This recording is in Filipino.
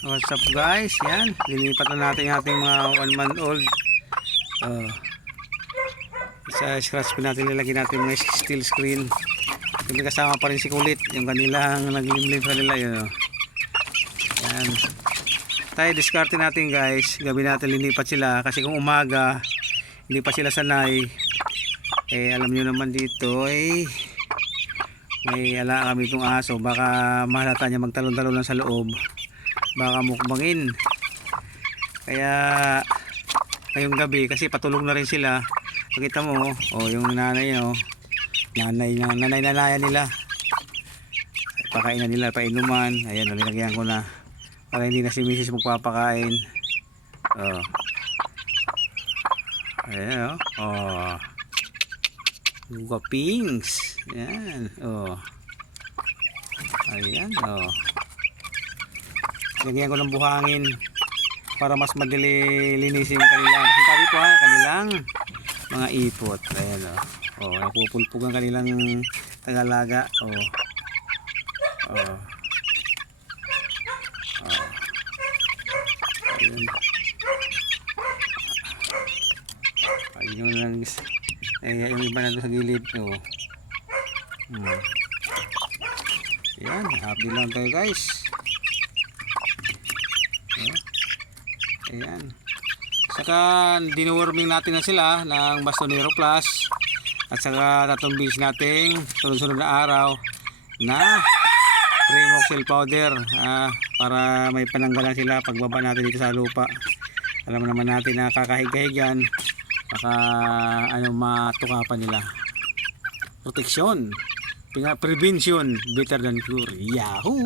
What's up guys? Yan, linipat na natin yung ating mga 1 month old. Sa scratch pin natin nilagyan natin mga steel screen. Hindi kasama pa rin si Kulit, yung kanilang naglimlim sa nila yun. Yan. Tayo diskarte natin guys. Gabi natin linipat sila kasi kung umaga hindi pa sila sanay. Alam nyo naman dito may ala kami itong aso, baka mahalata niya magtalon-talon lang sa loob, baka mukbangin. Kaya ngayong gabi kasi patulog na rin sila, pakita mo yung nanay nanayan nila, pakain na nila, painuman. Ayan, nilagyan ko na para hindi na si Mrs. magpapakain. Ayan guwapings. Yan. Ayan. Lagyan ko ng buhangin para mas madali linisin kanila. Kasi tabi po kanilang mga ipot. Ayan napupulpug ang kanilang tagalaga. Ayun. Ayun yung iba na doon sa gilid. Ayan, update lang tayo guys. Ayan. Saka dinuwarming natin na sila ng Bastonero Plus. At saka tatumbis natin sunod-sunod na araw na Primoxil powder para may pananggalan sila pagbaba natin dito sa lupa. Alam naman natin na kakahig-kahig yan, baka matukapan nila. Protection, prevention better than cure. Yahoo!